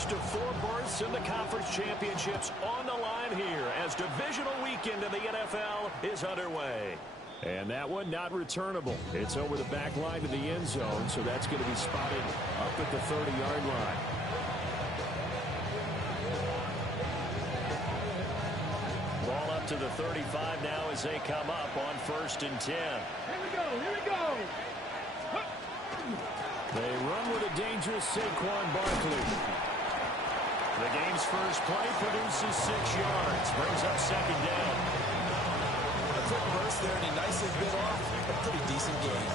first of 4 berths in the conference championships on the line here as divisional weekend in the NFL is underway. And that one not returnable. It's over the back line to the end zone, so that's going to be spotted up at the 30-yard line. Ball up to the 35 now as they come up on 1st and 10. Here we go, here we go. They run with a dangerous Saquon Barkley. The game's first play produces 6 yards, brings up 2nd down. A quick burst there, and he nicely bit off a pretty decent game.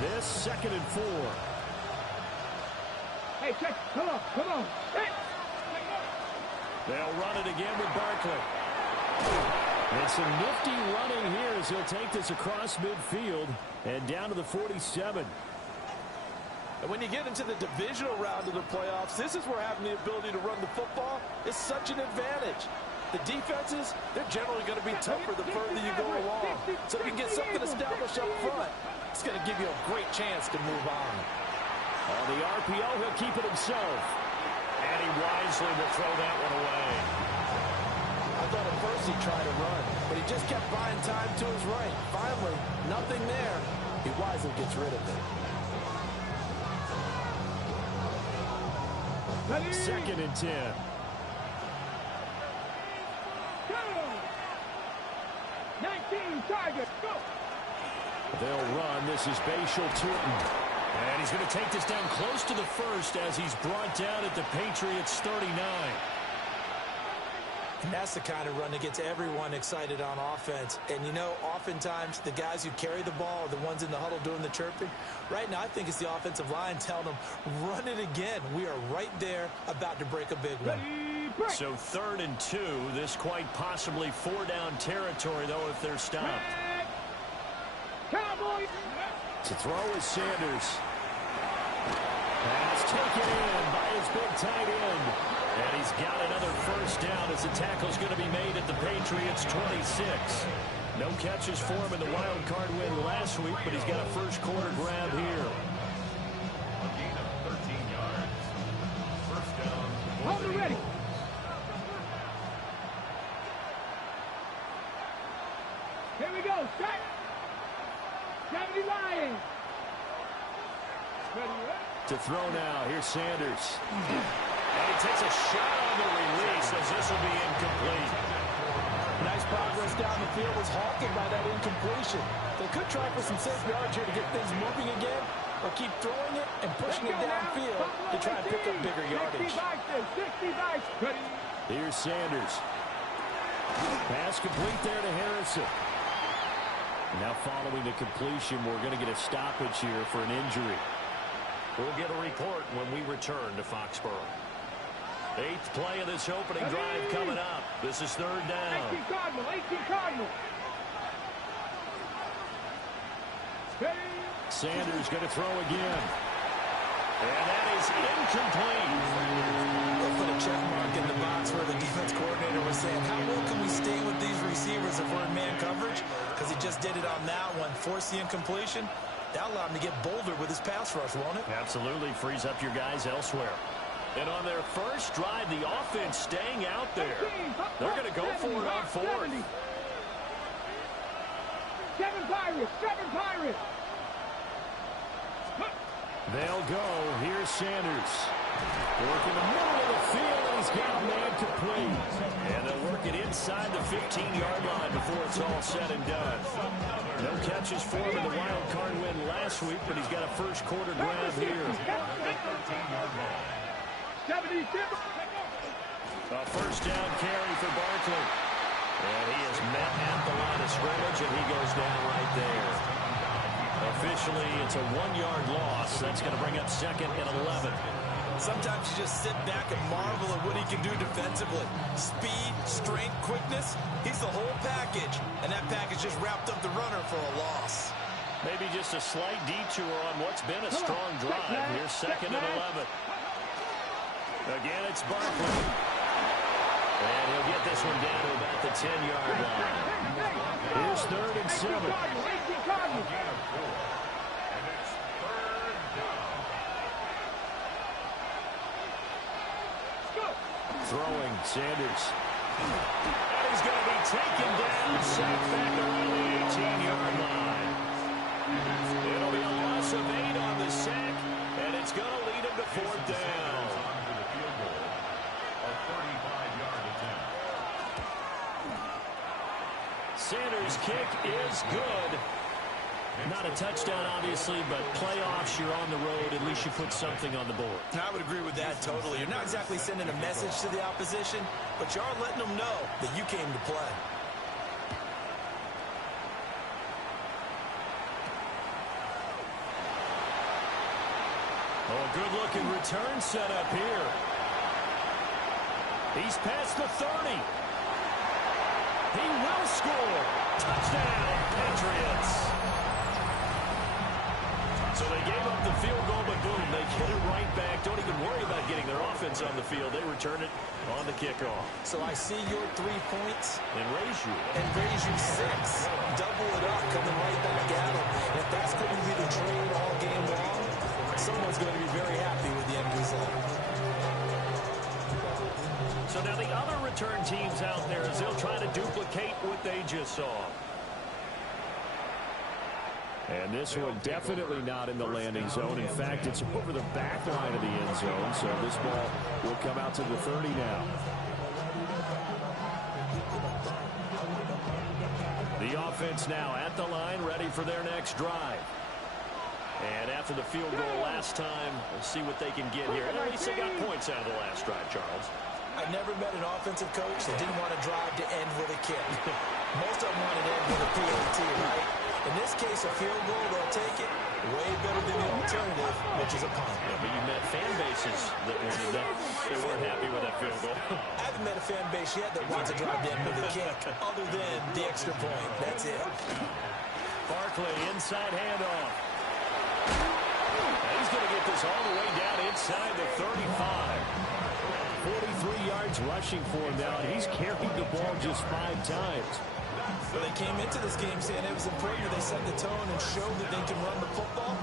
This 2nd and 4. Hey, check, come on. Hey. They'll run it again with Barkley. And some nifty running here as he'll take this across midfield and down to the 47. And when you get into the divisional round of the playoffs, this is where having the ability to run the football is such an advantage. The defenses, they're generally going to be tougher the further you go along. So if you can get something established up front, it's going to give you a great chance to move on. On the RPO, he'll keep it himself. And he wisely will throw that one away. I thought at first he'd try to run, but he just kept buying time to his right. Finally, nothing there. He wisely gets rid of it. 2nd and 10. Go. 19 target. Go. They'll run. This is Bashal Tutin. And he's going to take this down close to the 1st as he's brought down at the Patriots' 39. And that's the kind of run that gets everyone excited on offense. And, you know, oftentimes the guys who carry the ball are the ones in the huddle doing the chirping. Right now, I think it's the offensive line telling them, run it again. We are right there about to break a big one. So 3rd and 2. This quite possibly 4-down territory, though, if they're stopped. Cowboys. To throw is Sanders. Pass taken in by his big tight end. And he's got another 1st down as the tackle's going to be made at the Patriots' 26. No catches for him in the wild card win last week, but he's got a first quarter grab here. A gain of 13 yards. 1st down. Hold it ready. Here we go. Strike. 70 Lions. To throw now. Here's Sanders. And he takes a shot on the release as this will be incomplete. Nice progress down the field was halted by that incompletion. They could try for some safe yards here to get things moving again, or keep throwing it and pushing it downfield to try and pick up bigger yardage. 60. Here's Sanders. Pass complete there to Harrison. Now following the completion, we're going to get a stoppage here for an injury. We'll get a report when we return to Foxborough. 8th play of this opening drive coming up. This is 3rd down. 18 Cardinal. Sanders going to throw again. And that is incomplete. They'll put a check mark in the box where the defense coordinator was saying, how well can we stay with these receivers if we're in man coverage? Because he just did it on that one. Force the incompletion. That'll allow him to get bolder with his pass rush, won't it? Absolutely. Frees up your guys elsewhere. And on their first drive, the offense staying out there. They're going to go for it on 4th. 7 Pirates. They'll go. Here's Sanders. Working the middle of the field, and he's got a man complete. And they'll work it inside the 15-yard line before it's all said and done. No catches for him in the wild card win last week, but he's got a first quarter grab here. 13-yard line. A 1st down carry for Barkley. And he is met at the line of scrimmage, and he goes down right there. Officially, it's a 1-yard loss. That's going to bring up 2nd and 11. Sometimes you just sit back and marvel at what he can do defensively. Speed, strength, quickness. He's the whole package. And that package just wrapped up the runner for a loss. Maybe just a slight detour on what's been a strong drive. Here's 2nd and 11. Again, it's Barkley. And he'll get this one down to about the 10-yard line. Here's 3rd and 7. Throwing, Sanders. And he's going to be taken down, sacked back around the 18-yard line. It'll be a loss of 8 on the sack, and it's going to lead him to 4th down. Sanders' kick is good. Not a touchdown, obviously, but playoffs, you're on the road. At least you put something on the board. I would agree with that totally. You're not exactly sending a message to the opposition, but you are letting them know that you came to play. Oh, good-looking return set up here. He's past the 30. He will score. Touchdown, Patriots. So they gave up the field goal, but boom, they get it right back. Don't even worry about getting their offense on the field. They return it on the kickoff. So I see your 3 points. And raise you. And raise you 6. Double it up, coming right back at them. If that's going to be the trade all game long, someone's going to be very happy with the end result. So now the other return teams out there, as they'll try to duplicate what they just saw. And this one definitely not in the landing zone. In fact, it's over the back line of the end zone. So this ball will come out to the 30 now. The offense now at the line, ready for their next drive. And after the field goal last time, we'll see what they can get here. And at least they got points out of the last drive, Charles. I never met an offensive coach that didn't want to drive to end with a kick. Most of them want to end with a PAT, right? In this case, a field goal, they'll take it. Way better than the alternative, which is a punt. Yeah, but you met fan bases that wanted that. They weren't happy with that field goal. I haven't met a fan base yet that wants to drive to end with a kick, other than the extra point. That's it. Barkley, inside handoff. He's going to get this all the way down inside the 35. 43 yards rushing for him now. He's carried the ball just 5 times. Well, they came into this game saying it was important that they set the tone and show that they can run the football.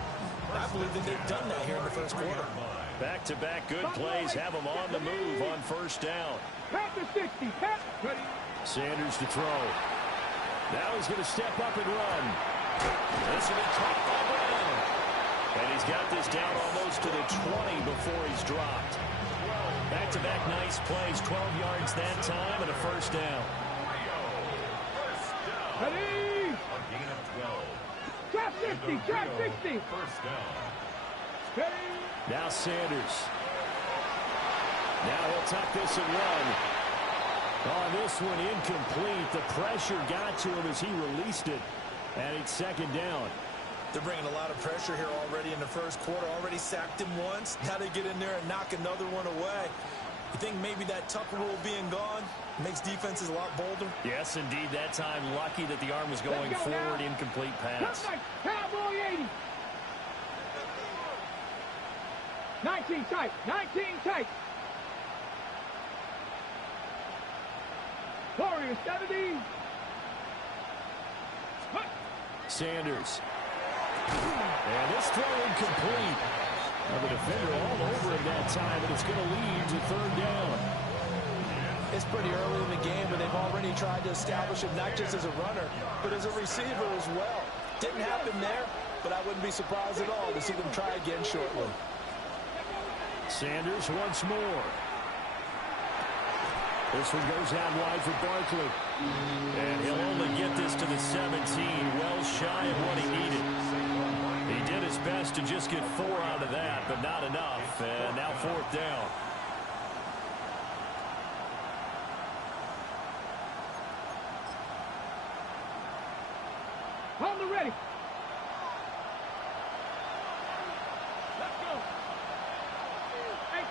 I believe that they've done that here in the first quarter. Back-to-back good plays have them on the move on first down. Pat the 60. Pat. Sanders to throw. Now he's going to step up and run. This will be caught by Brown. And he's got this down almost to the 20 before he's dropped. Back-to-back nice plays, 12 yards that time and a first down. Ready. Trap 60. Trap 60. First down. Ready. Now Sanders. Now he'll tuck this and run. On this one, incomplete. The pressure got to him as he released it. And it's second down. They're bringing a lot of pressure here already in the first quarter. Already sacked him once. Now they get in there and knock another one away. You think maybe that Tucker rule being gone makes defenses a lot bolder? Yes, indeed. That time, lucky that the arm was going forward. Now. Incomplete pass. Cowboy 80. 19 tight. 19 tight. Warriors 70. Sanders. And this throw incomplete. Well, the defender all over him that time, and it's going to lead to third down. It's pretty early in the game, but they've already tried to establish him not just as a runner, but as a receiver as well. Didn't happen there, but I wouldn't be surprised at all to see them try again shortly. Sanders once more. This one goes out wide for Barkley. And he'll only get this to the 17, well shy of what he needed. He did his best to just get 4 out of that, but not enough. And now fourth down. On the ready. Let's go.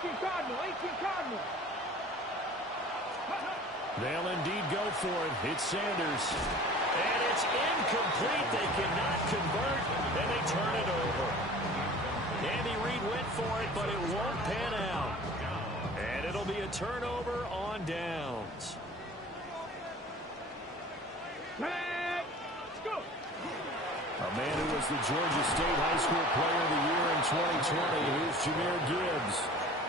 18 Cardinal. 18 Cardinal. They'll indeed go for it. It's Sanders. And it's incomplete. They cannot convert, and they turn it over. Andy Reid went for it, but it won't pan out. And it'll be a turnover on downs. Let's go. A man who was the Georgia State High School Player of the Year in 2020. Here's Jahmyr Gibbs.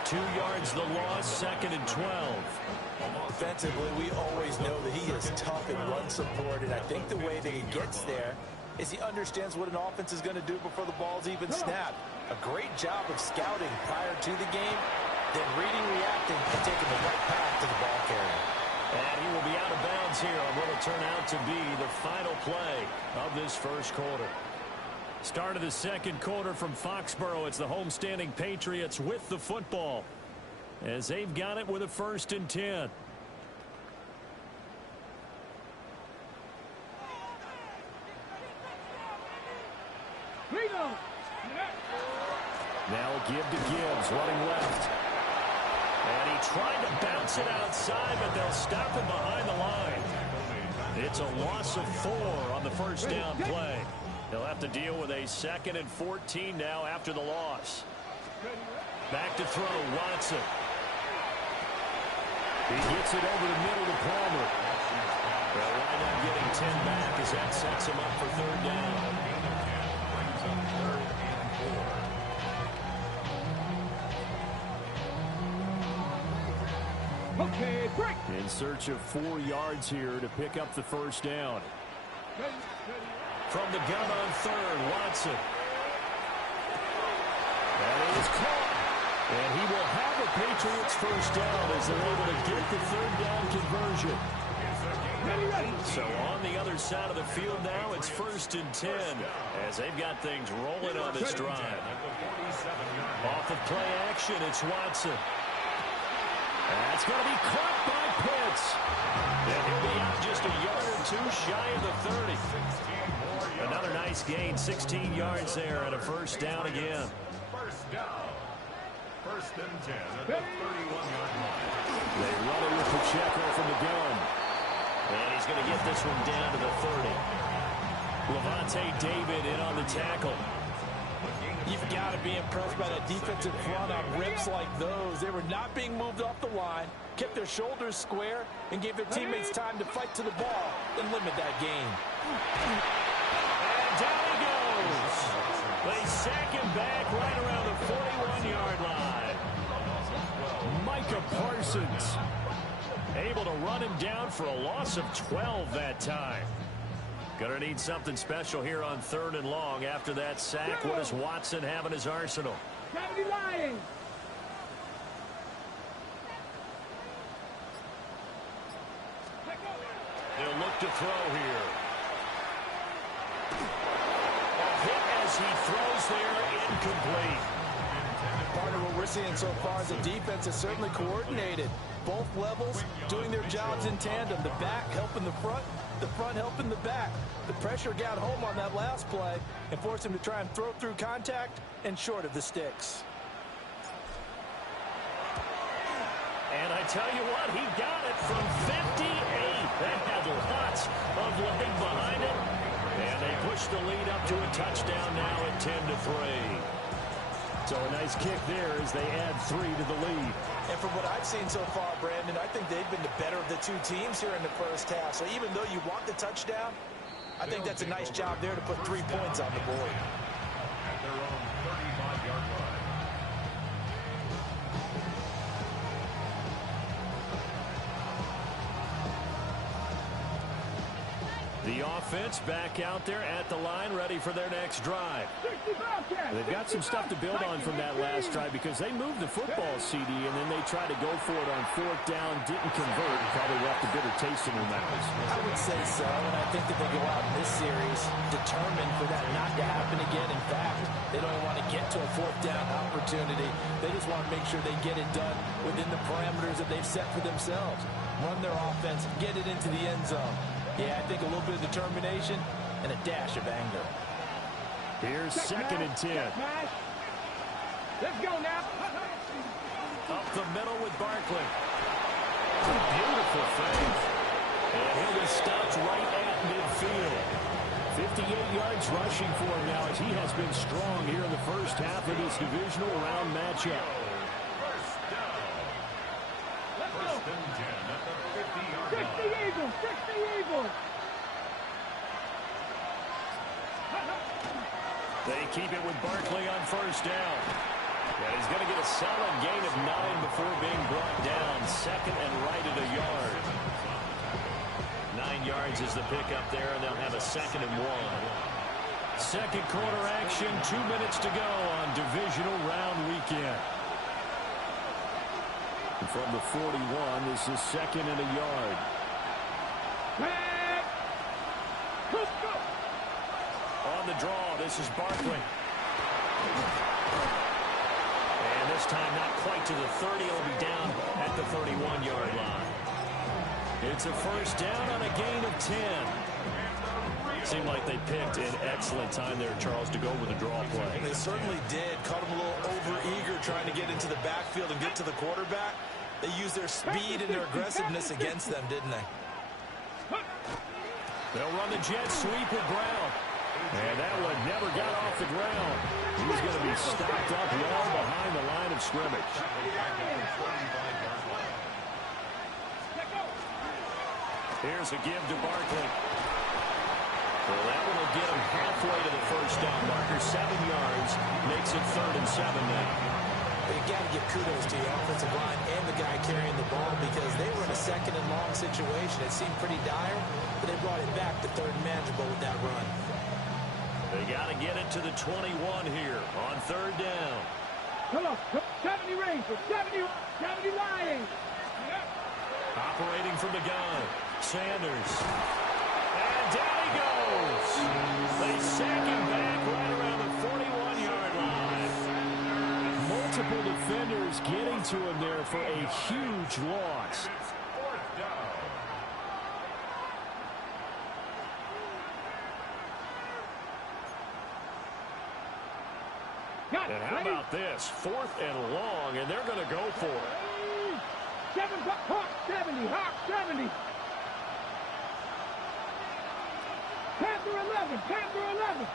2 yards the loss, 2nd and 12. Defensively, we always know that he is tough in run support, and I think the way that he gets there is he understands what an offense is going to do before the ball's even snapped. A great job of scouting prior to the game, then reading, reacting, and taking the right path to the ball carrier. And he will be out of bounds here on what will turn out to be the final play of this first quarter. Start of the second quarter from Foxborough. It's the homestanding Patriots with the football, as they've got it with a 1st and 10. Now a give to Gibbs, running left. And he tried to bounce it outside, but they'll stop him behind the line. It's a loss of 4 on the first down play. He'll have to deal with a 2nd and 14 now after the loss. Back to throw, Watson. He gets it over the middle to Palmer. They'll wind up getting 10 back as that sets him up for 3rd down. Okay, break. In search of 4 yards here to pick up the first down. From the gun on 3rd, Watson. And it is caught. And he will have a Patriots first down as they're able to get the 3rd down conversion. So on the other side of the field now, it's 1st and 10 as they've got things rolling on this drive. Off of play action, it's Watson. That's going to be caught by Pitts. And he'll be out just a yard or 2 shy of the 30. Another nice gain, 16 yards there and a first down again. First down. 1st and 10 at the 31-yard line. They run it with Pacheco from the gun. And he's going to get this one down to the 30. Levante David in on the tackle. You've got to be impressed by that defensive front on rips like those. They were not being moved off the line, kept their shoulders square, and gave their teammates time to fight to the ball and limit that gain. And down he goes. They sack him back right around the 41-yard line. Micah Parsons able to run him down for a loss of 12 that time. Gonna need something special here on 3rd and long after that sack. What does Watson have in his arsenal? Lions. They'll look to throw here. A hit as he throws there, incomplete. Part of what we're seeing so far is the defense is certainly coordinated. Both levels doing their jobs in tandem. The back helping the front helping the back. The pressure got home on that last play and forced him to try and throw through contact and short of the sticks. And I tell you what, he got it from 58. That had lots of leg behind it. And they push the lead up to a touchdown now at 10-3. So a nice kick there as they add 3 to the lead. And from what I've seen so far, Brandon, I think they've been the better of the 2 teams here in the first half. So even though you want the touchdown, I think that's a nice job there to put 3 points on the board. At their own 35-yard line. The offense back out there at the line, ready for their next drive. They've got some stuff to build on from that last drive because they moved the football, CD, and then they tried to go for it on 4th down, didn't convert, and probably left a bitter taste in their mouths. I would say so, and I think that they go out in this series determined for that not to happen again. In fact, they don't even want to get to a 4th down opportunity. They just want to make sure they get it done within the parameters that they've set for themselves. Run their offense, get it into the end zone. Yeah, I think a little bit of determination and a dash of anger. Here's 2nd and 10. Let's go now. Up the middle with Barkley. Beautiful fake. And he'll be stopped right at midfield. 58 yards rushing for him now as he has been strong here in the first half of this divisional round matchup. First down. First and 10 at the 50-yard line. 60 Eagles, 60 Eagles. They keep it with Barkley on 1st down. And he's going to get a solid gain of 9 before being brought down. Second and right at a yard. 9 yards is the pickup there, and they'll have a second and 1. Second quarter action, 2 minutes to go on divisional round weekend. And from the 41, this is second and a yard. On the draw, this is Barkley. And this time not quite to the 30. It'll be down at the 31-yard line. It's a first down on a gain of 10. Seemed like they picked an excellent time there, Charles, to go with a draw play. They certainly did. Caught them a little over-eager trying to get into the backfield and get to the quarterback. They used their speed and their aggressiveness against them, didn't they? They'll run the jet sweep at Brown. And that one never got off the ground. He's going to be stopped up well behind the line of scrimmage. Here's a give to Barkley. Well, that one will get him halfway to the first down marker. 7 yards makes it 3rd and 7 now. You got to give kudos to your offensive line and the guy carrying the ball because they were in a second and long situation. It seemed pretty dire, but they brought it back to 3rd and manageable with that run. They got to get it to the 21 here on 3rd down. Come on, 70 Rangers, 70 Lions. Operating from the gun, Sanders. And down he goes. They sack him back right around the 41-yard line. Multiple defenders getting to him there for a huge loss. And how about this? 4th and long, and they're going to go for it. 70, Hawk 70, Hawk 70. Panther 11, Panther 11.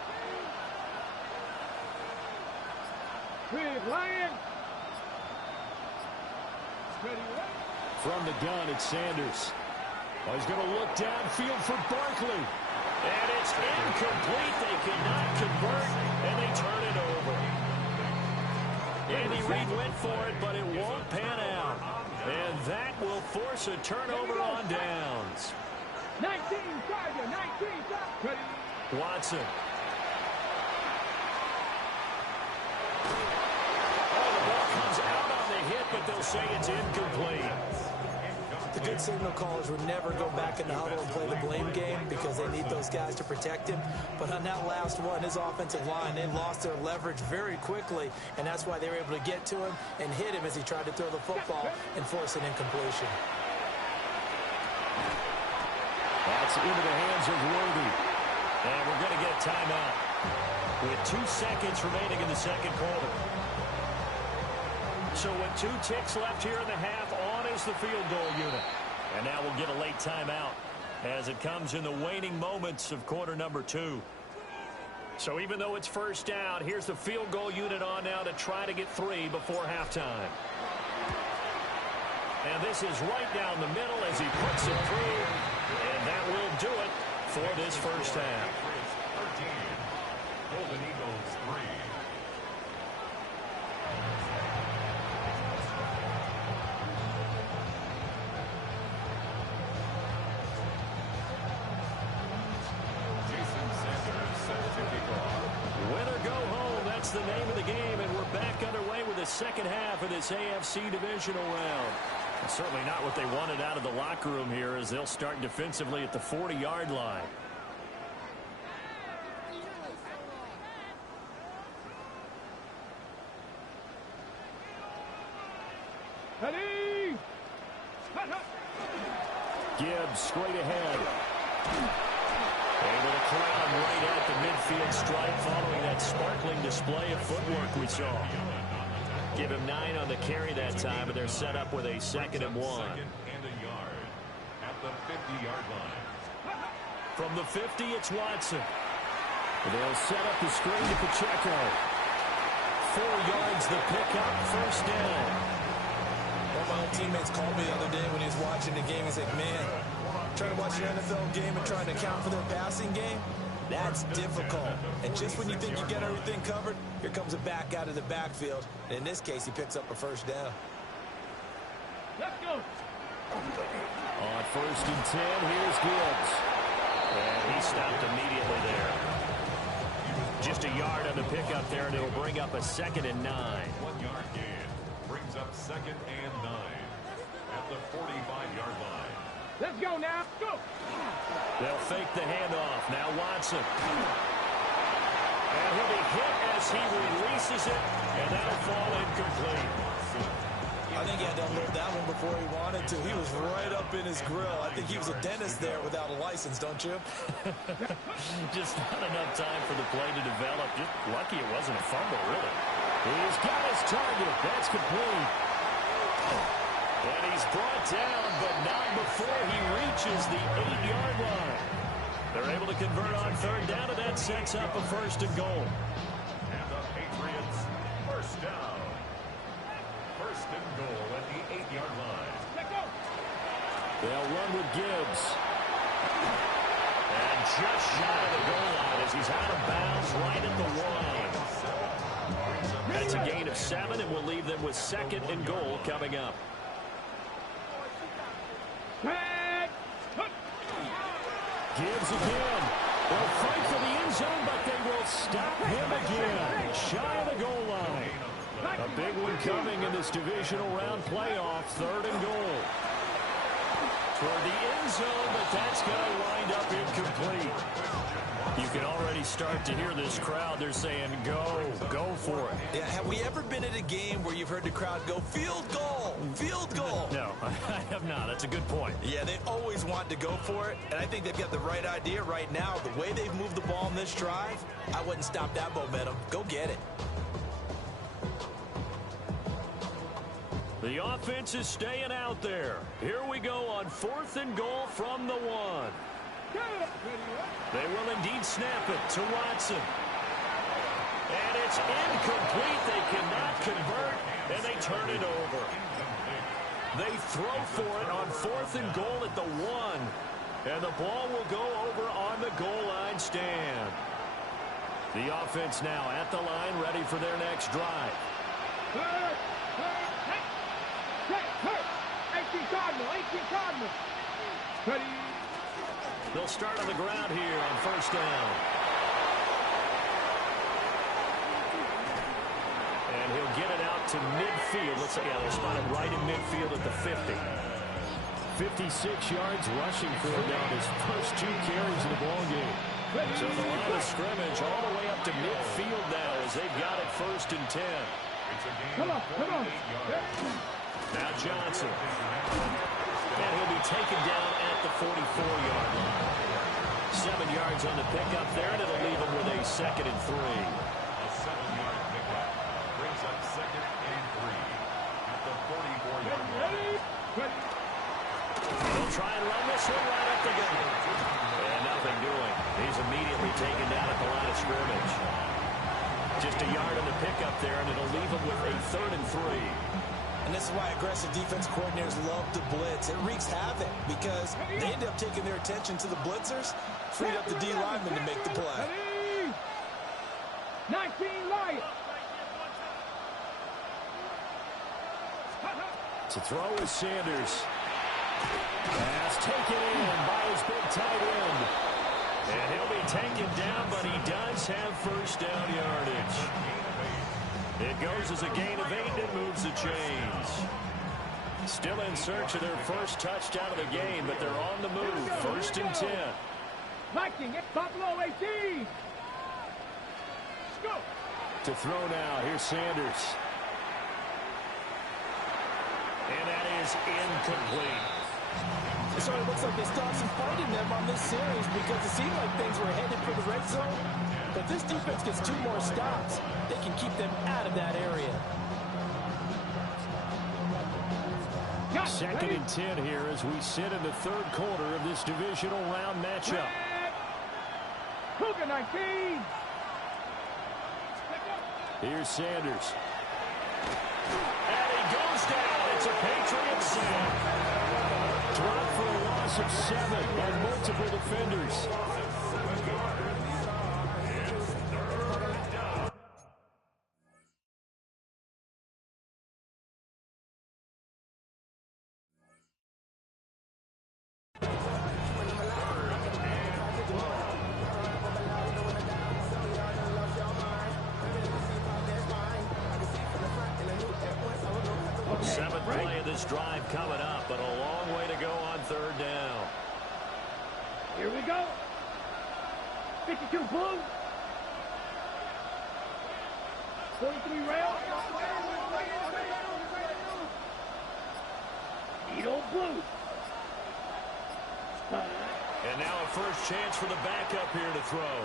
Big Lion. From the gun, it's Sanders. Oh, he's going to look downfield for Barkley. And it's incomplete. They cannot convert, and they turn it over. Andy Reid went for it, but it won't pan out. And that will force a turnover on downs. 19, Tiger, 19, Tiger. Watson. Oh, the ball comes out on the hit, but they'll say it's incomplete. The good signal callers would never go back in the huddle and play the blame game because they need those guys to protect him. But on that last one, his offensive line, they lost their leverage very quickly, and that's why they were able to get to him and hit him as he tried to throw the football and force an incompletion. That's into the hands of Worthy. And we're going to get a timeout with 2 seconds remaining in the second quarter. So with 2 ticks left here in the half, on is the field goal unit. And now we'll get a late timeout as it comes in the waning moments of quarter number 2. So even though it's first down, here's the field goal unit on now to try to get 3 before halftime. And this is right down the middle as he puts it through. And that will do it for this first half. 13. Golden Eagles 3. That's the name of the game, and we're back underway with the second half of this AFC divisional round. Certainly not what they wanted out of the locker room here as they'll start defensively at the 40-yard line. Ready? Gibbs straight ahead. Able to climb right at the midfield stripe following that sparkling display of footwork we saw. Give him 9 on the carry that time, and they're set up with a 2nd and 1. Second and a yard at the 50-yard line. From the 50, it's Watson. They'll set up the screen to Pacheco. 4 yards the pickup, first down. One of my old teammates called me the other day when he was watching the game. He's like, man, trying to watch an NFL game and trying to account for their passing game, That's difficult. And just when you think you get everything covered, here comes a back out of the backfield. And in this case, he picks up a first down. Let's go. On 1st and 10, here's Gibbs. And he stopped immediately there. Just a yard on the pickup there, and it'll bring up a 2nd and 9. 1 yard gain. Brings up 2nd and 9 at the 45-yard line. Let's go now. Go. They'll fake the handoff. Now Watson. And he'll be hit as he releases it, and that'll fall incomplete. I think he had to unload that one before he wanted to. He was right up in his grill. I think he was a dentist there without a license, don't you? Just not enough time for the play to develop. Just lucky it wasn't a fumble, really. He's got his target. That's complete. And he's brought down, but not before he reaches the 8-yard line. They're able to convert on 3rd down, and that sets up a 1st and goal. And the Patriots, first down. 1st and goal at the 8-yard line. Let's go. They'll run with Gibbs. And just shy of the goal line as he's out of bounds right at the 1. That's a gain of 7, and we'll leave them with 2nd and goal coming up. Gibbs again. They'll fight for the end zone, but they will stop him again. Shy of the goal line. A big one coming in this divisional round playoff. 3rd and goal. Toward the end zone, but that's going to wind up incomplete. You can already start to hear this crowd. They're saying, go for it. Yeah, have we ever been at a game where you've heard the crowd go, field goal, field goal? No, I have not. That's a good point. Yeah, they always want to go for it, and I think they've got the right idea right now. The way they've moved the ball in this drive, I wouldn't stop that momentum. Go get it. The offense is staying out there. Here we go on 4th and goal from the 1. They will indeed snap it to Watson. And it's incomplete. They cannot convert, and they turn it over. They throw for it on 4th and goal at the 1. And the ball will go over on the goal line stand. The offense now at the line, ready for their next drive. 18 Cardinal. Ready. They'll start on the ground here on 1st down. And he'll get it out to midfield. Let's see, they'll spot it right in midfield at the 50. 56 yards rushing for him down his first 2 carries in the ballgame. So the line of scrimmage all the way up to midfield now as they've got it 1st and 10. Come on. Now Johnson. And he'll be taken down at the 44-yard line. 7 yards on the pickup there, and it'll leave him with a 2nd and 3. A 7-yard pickup brings up 2nd and 3 at the 44-yard line. They'll try and run this one right up the gut. And nothing doing. He's immediately taken down at the line of scrimmage. Just a yard on the pickup there, and it'll leave him with a 3rd and 3. And this is why aggressive defense coordinators love to blitz. It wreaks havoc because they end up taking their attention to the blitzers, freed up the D lineman to make the play. 19 Lions. To throw is Sanders. Pass taken in by his big tight end. And he'll be taken down, but he does have 1st down yardage. It goes as a gain of 8 and moves the chains. Still in search of their first touchdown of the game, but they're on the move. 1st and 10. Viking at Buffalo 18. Go. To throw now, here's Sanders. And that is incomplete. So it looks like they stopped some fight in them on this series because it seemed like things were headed for the red zone. But this defense gets 2 more stops. They can keep them out of that area. 2nd and 10 here as we sit in the 3rd quarter of this divisional round matchup. Cougar 19. Here's Sanders. And he goes down. It's a Patriot sack. Dropped for a loss of 7 by multiple defenders. Seventh play of this drive coming up, but a long way to go on third down. Here we go. 52 blue. 43 rail. Edo blue. And now a first chance for the backup here to throw.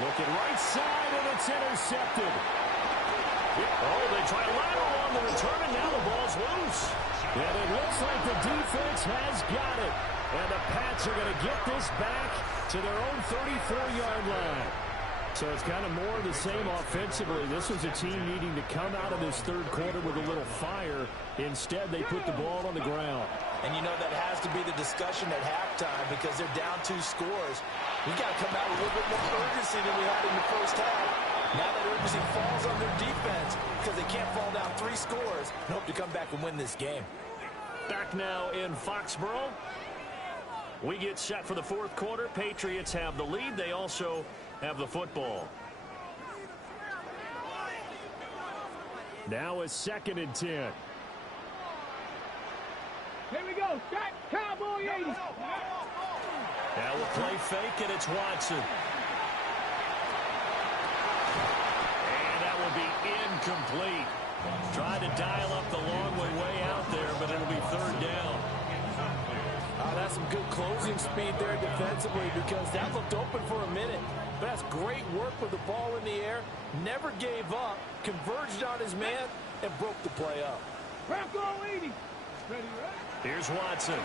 Looking right side, and it's intercepted. Oh, they try to lateral on the return, and now the ball's loose. And it looks like the defense has got it. And the Pats are going to get this back to their own 34-yard line. So it's kind of more of the same offensively. This was a team needing to come out of this third quarter with a little fire. Instead, they put the ball on the ground. And you know that has to be the discussion at halftime because they're down 2 scores. We've got to come out with a little bit more urgency than we had in the first half. Now that urgency falls on their defense because they can't fall down 3 scores and hope to come back and win this game. Back now in Foxborough. We get set for the fourth quarter. Patriots have the lead. They also have the football. Now a 2nd and 10. Here we go. Shot Cowboy 80. Now we'll play fake, and it's Watson. And that will be incomplete. Tried to dial up the long way out there, but it'll be third down. That's some good closing speed there defensively because that looked open for a minute. But that's great work with the ball in the air. Never gave up, converged on his man, and broke the play up. Bronco 80. Ready, ready? Here's Watson.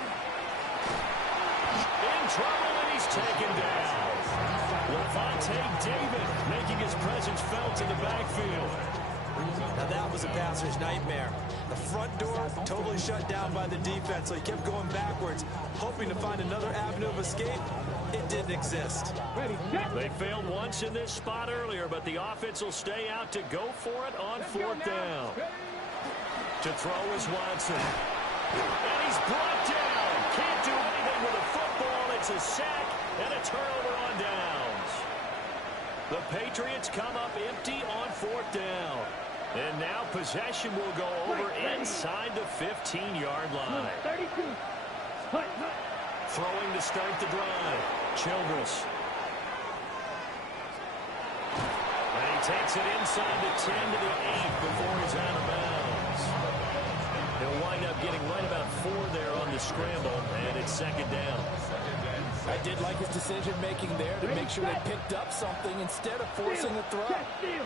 In trouble, and he's taken down. Levante David making his presence felt in the backfield. Now that was a passer's nightmare. The front door totally shut down by the defense, so he kept going backwards, hoping to find another avenue of escape. It didn't exist. They failed once in this spot earlier, but the offense will stay out to go for it on 4th down. To throw is Watson. And he's brought down. Can't do anything with a football. It's a sack and a turnover on downs. The Patriots come up empty on 4th down. And now possession will go over inside the 15-yard line. 32. Throwing to start the drive. Childress. And he takes it inside the 10 to the 8 before he's out of bounds. He'll wind up getting right about 4 there on the scramble, and it's 2nd down. I did like his decision-making there to make sure they picked up something instead of forcing the throw.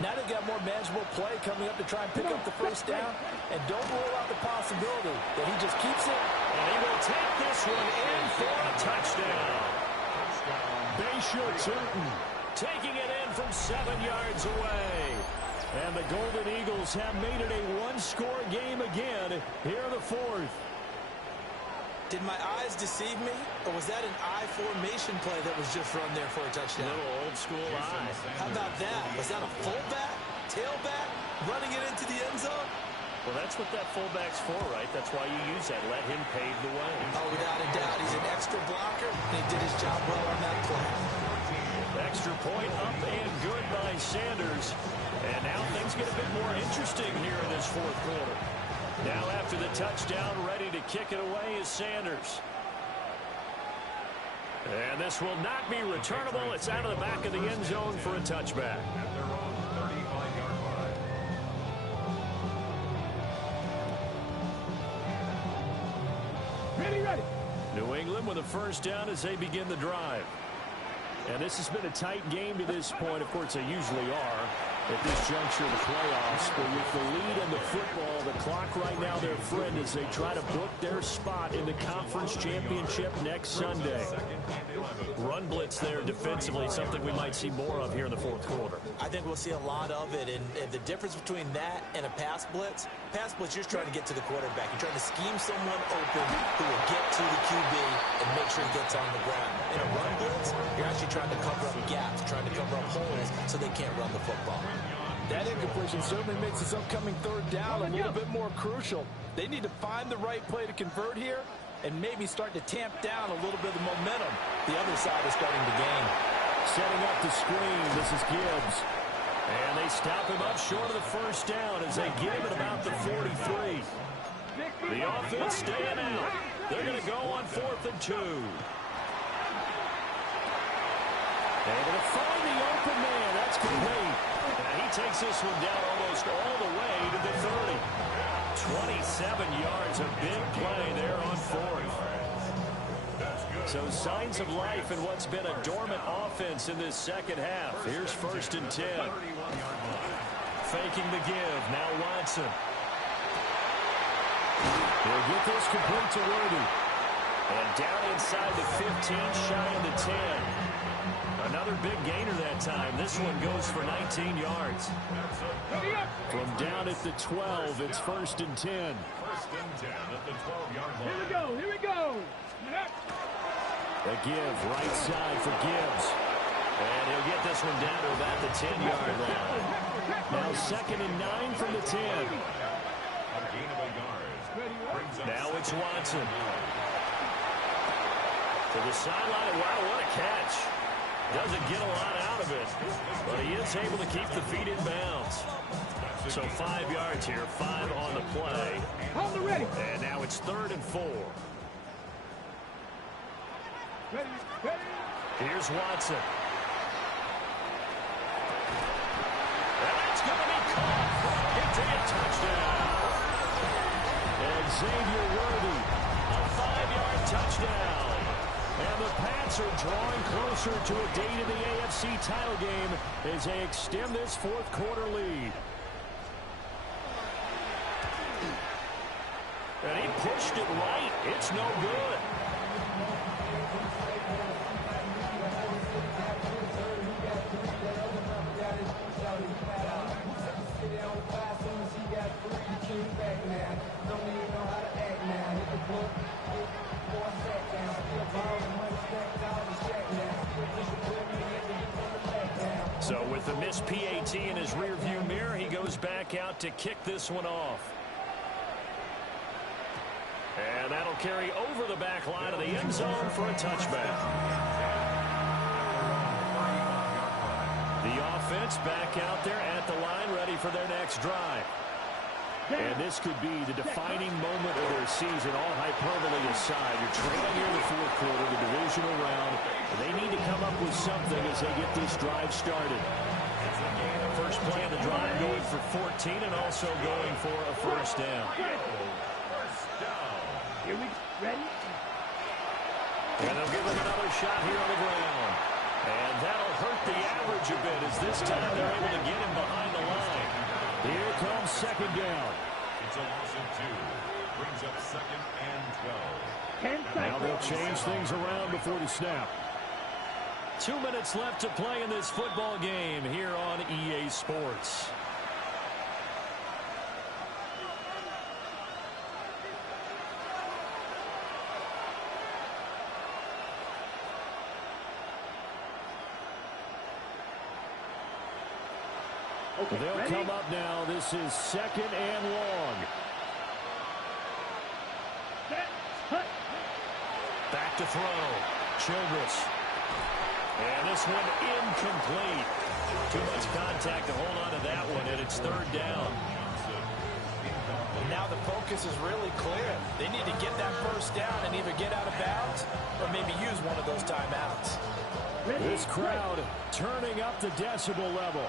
Now they've got more manageable play coming up to try and pick up the first down. And don't rule out the possibility that he just keeps it. And he will take this one in for a touchdown. Bayshaw Turton taking it in from 7 yards away. And the Golden Eagles have made it a one-score game again here in the 4th. Did my eyes deceive me, or was that an I formation play that was just run there for a touchdown? Little old-school eye. How about that? Was that a fullback, tailback, running it into the end zone? Well, that's what that fullback's for, right? That's why you use that. Let him pave the way. Oh, without a doubt. He's an extra blocker, and he did his job well on that play. Extra point up and good by Sanders. And now things get a bit more interesting here in this 4th quarter. Now after the touchdown, ready to kick it away is Sanders. And this will not be returnable. It's out of the back of the end zone for a touchback. Ready. New England with a first down as they begin the drive. And this has been a tight game to this point. Of course, they usually are at this juncture of the playoffs. But with the lead in the football, the clock right now their friend as they try to book their spot in the conference championship next Sunday. Run blitz there defensively, something we might see more of here in the 4th quarter. I think we'll see a lot of it. And the difference between that and a pass blitz, you're just trying to get to the quarterback. You're trying to scheme someone open who will get to the QB and make sure he gets on the ground. In a run blitz, you're actually trying to cover up gaps, trying to cover up holes so they can't run the football. That incompletion certainly makes this upcoming 3rd down a little bit more crucial. They need to find the right play to convert here and maybe start to tamp down a little bit of the momentum the other side is starting to gain. Setting up the screen, this is Gibbs. And they stop him up short of the first down as they give it about the 43. The offense staying out. They're going to go on 4th and 2. Able to find the open man. That's complete. And he takes this one down almost all the way to the 30. 27 yards, a big play there on 4th. So signs of life in what's been a dormant offense in this second half. Here's 1st and 10. Faking the give. Now Watson. He'll get this complete to Worthy. And down inside the 15, shy of the 10. Another big gainer that time. This one goes for 19 yards. From down at the 12, it's 1st and 10. 1st and 10 at the 12-yard line. Here we go. Here we go. The give, right side for Gibbs. And he'll get this one down to about the 10-yard line. Now 2nd and 9 from the 10. A gain of a yard. Now it's Watson. To the sideline. Wow, what a catch. Doesn't get a lot out of it, but he is able to keep the feet in bounds. So 5 yards here, 5 on the play. Hold it ready. And now it's 3rd and 4. Ready, ready. Here's Watson. And that's going to be caught. Into a touchdown. And Xavier Worthy, a 5-yard touchdown. And the Pats are drawing closer to a date in the AFC title game as they extend this 4th quarter lead. And he pushed it right. It's no good. So with the missed PAT in his rearview mirror, he goes back out to kick this one off. And that'll carry over the back line of the end zone for a touchback. The offense back out there at the line, ready for their next drive. And this could be the defining moment of their season, all hyperbole aside. You're trailing here in the 4th quarter, the divisional round. They need to come up with something as they get this drive started. First play of the drive going for 14 and also going for a first down. Here we ready. And they'll give him another shot here on the ground. And that'll hurt the average a bit as this time they're able to get him behind the line. Here comes 2nd down. It's a loss of 2. Brings up 2nd and 12. Now they'll change things around before the snap. 2 minutes left to play in this football game here on EA Sports. Okay, They'll ready? come up now. This is 2nd and long. Set, hut. Back to throw. Childress. And this one incomplete. Too much contact to hold on to that one, and it's 3rd down. Now the focus is really clear. They need to get that first down and either get out of bounds or maybe use one of those timeouts. Ready, This crowd turning up the decibel level.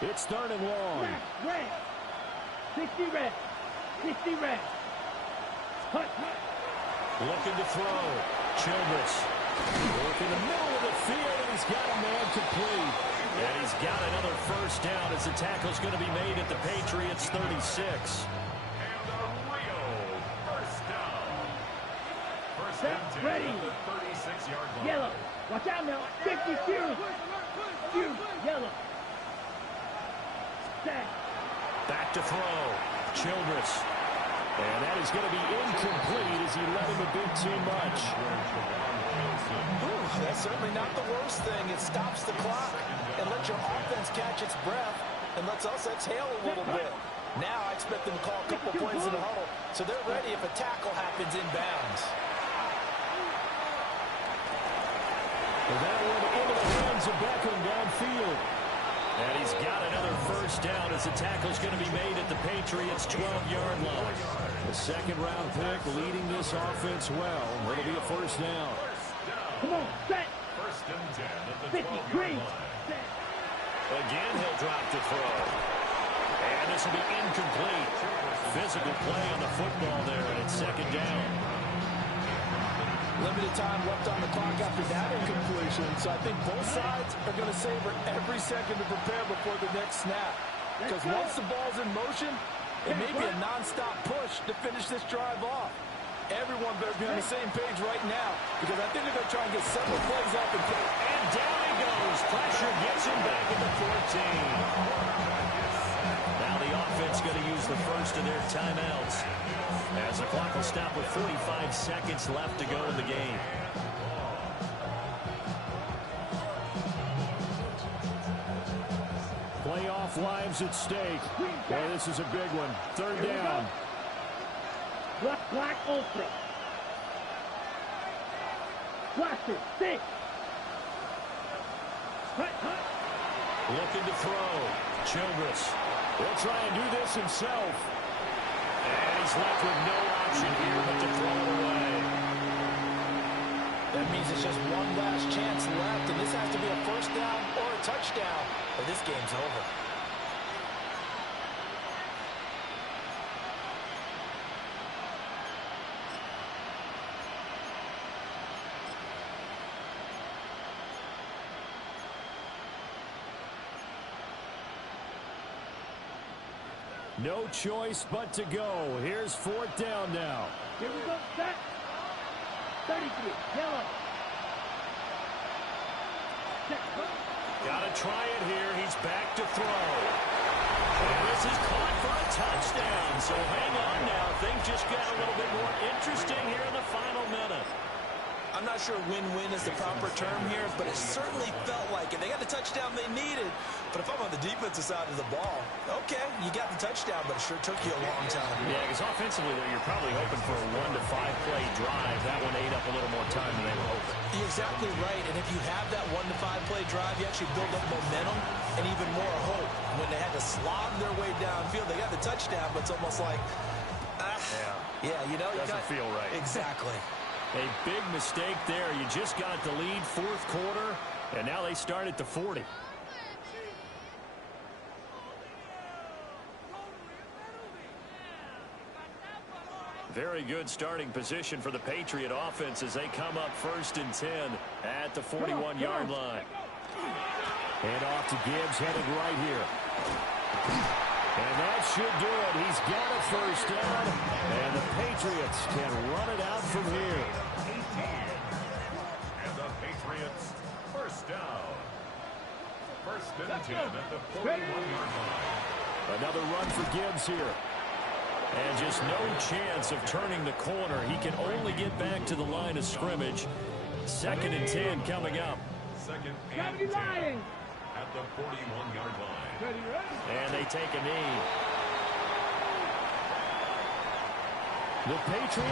It's 3rd and long. red. 60 red. 60 red. Hut, hut. Looking to throw. Childress. Work in the middle of the field, and he's got a man complete. And he's got another first down as the tackle's going to be made at the Patriots 36. And a real first down. First Set, and 10 ready. at the 36-yard line. Yellow. Watch out now. 50 fuse. Fuse. Yellow. Set. Back to throw. Childress. And that is going to be incomplete as he let him a bit too much. Ooh, that's certainly not the worst thing. It stops the clock and lets your offense catch its breath and lets us exhale a little bit. Now I expect them to call a couple plays in the huddle so they're ready if a tackle happens inbounds. And that one into the hands of Beckham downfield. And he's got another first first down as the tackle's going to be made at the Patriots' 12-yard line. The second-round pick leading this offense well. It'll be a first down. Come on, set. First and 10 at the 50, 12-yard green. line. Set. Again, he'll drop to throw. And this will be incomplete. Physical play on the football there, and it's second down. Limited time left on the clock after that incompletion, so I think both sides are going to savor every second to prepare before the next snap. Because once the ball's in motion, it may be a non-stop push to finish this drive off. Everyone better be on the same page right now, because I think they're going to try and get several plays off the plate. And down he goes. Pressure gets him back at the 14. Now the offense going to use the first of their timeouts, as the clock will stop with 45 seconds left to go in the game. Playoff lives at stake. Boy, this is a big one. Third down. Black ultra. Blaster, stick. Looking to throw. Childress will try and do this himself. And he's left with no option here but to throw it away. That means it's just one last chance left, and this has to be a first down or a touchdown, or this game's over. No choice but to go. Here's fourth down now. Here we go, set. 33, yellow. Set, go. Got to try it here. He's back to throw. And this is caught for a touchdown. So hang on now. Things just got a little bit more interesting here in the final minute. I'm not sure win-win is the proper term here, but it certainly felt like it. They got the touchdown they needed. But if I'm on the defensive side of the ball, okay, you got the touchdown, but it sure took you a long time. Yeah, because offensively, you're probably hoping for a 1 to 5 play drive. That one ate up a little more time than they were hoping. You're exactly right, and if you have that 1 to 5 play drive, you actually build up momentum and even more hope. When they had to slog their way downfield, they got the touchdown, but it's almost like, yeah, you know. Doesn't feel right. Exactly. A big mistake there. You just got the lead fourth quarter, and now they start at the 40. Very good starting position for the Patriot offense as they come up first and 10 at the 41-yard line. And off to Gibbs, headed right here. And that should do it. He's got a first down, and the Patriots can run it out from here. And the Patriots first down. First and 10 at the 41-yard line. Another run for Gibbs here. And just no chance of turning the corner. He can only get back to the line of scrimmage. Second and 10 coming up. Second and 10 at the 41-yard line. And they take a knee. The Patriots